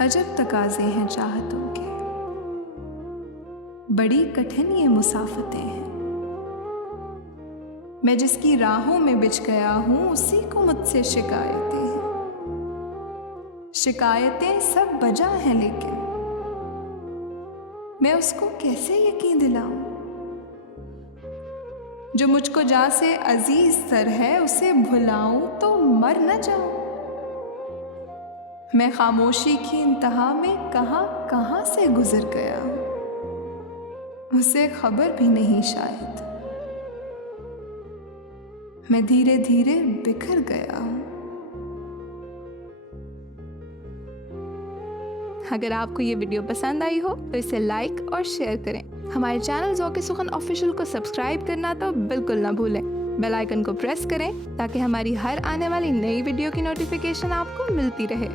अजब तकाज़े हैं चाहतों के, बड़ी कठिन ये मुसाफतें हैं। मैं जिसकी राहों में बिछ गया हूँ उसी को मुझसे शिकायतें हैं। शिकायतें सब बजा हैं लेकिन मैं उसको कैसे यकीन दिलाऊं। जो मुझको जा से अजीज तर है उसे भुलाऊं तो मर न जाऊं। मैं खामोशी की इंतहा में कहां कहां से गुजर गया हूं, उसे खबर भी नहीं शायद। मैं धीरे धीरे बिखर गया हूं। अगर आपको ये वीडियो पसंद आई हो तो इसे लाइक और शेयर करें। हमारे चैनल ज़ौक़ सुखन ऑफिशियल को सब्सक्राइब करना तो बिल्कुल ना भूलें। बेल आइकन को प्रेस करें ताकि हमारी हर आने वाली नई वीडियो की नोटिफिकेशन आपको मिलती रहे।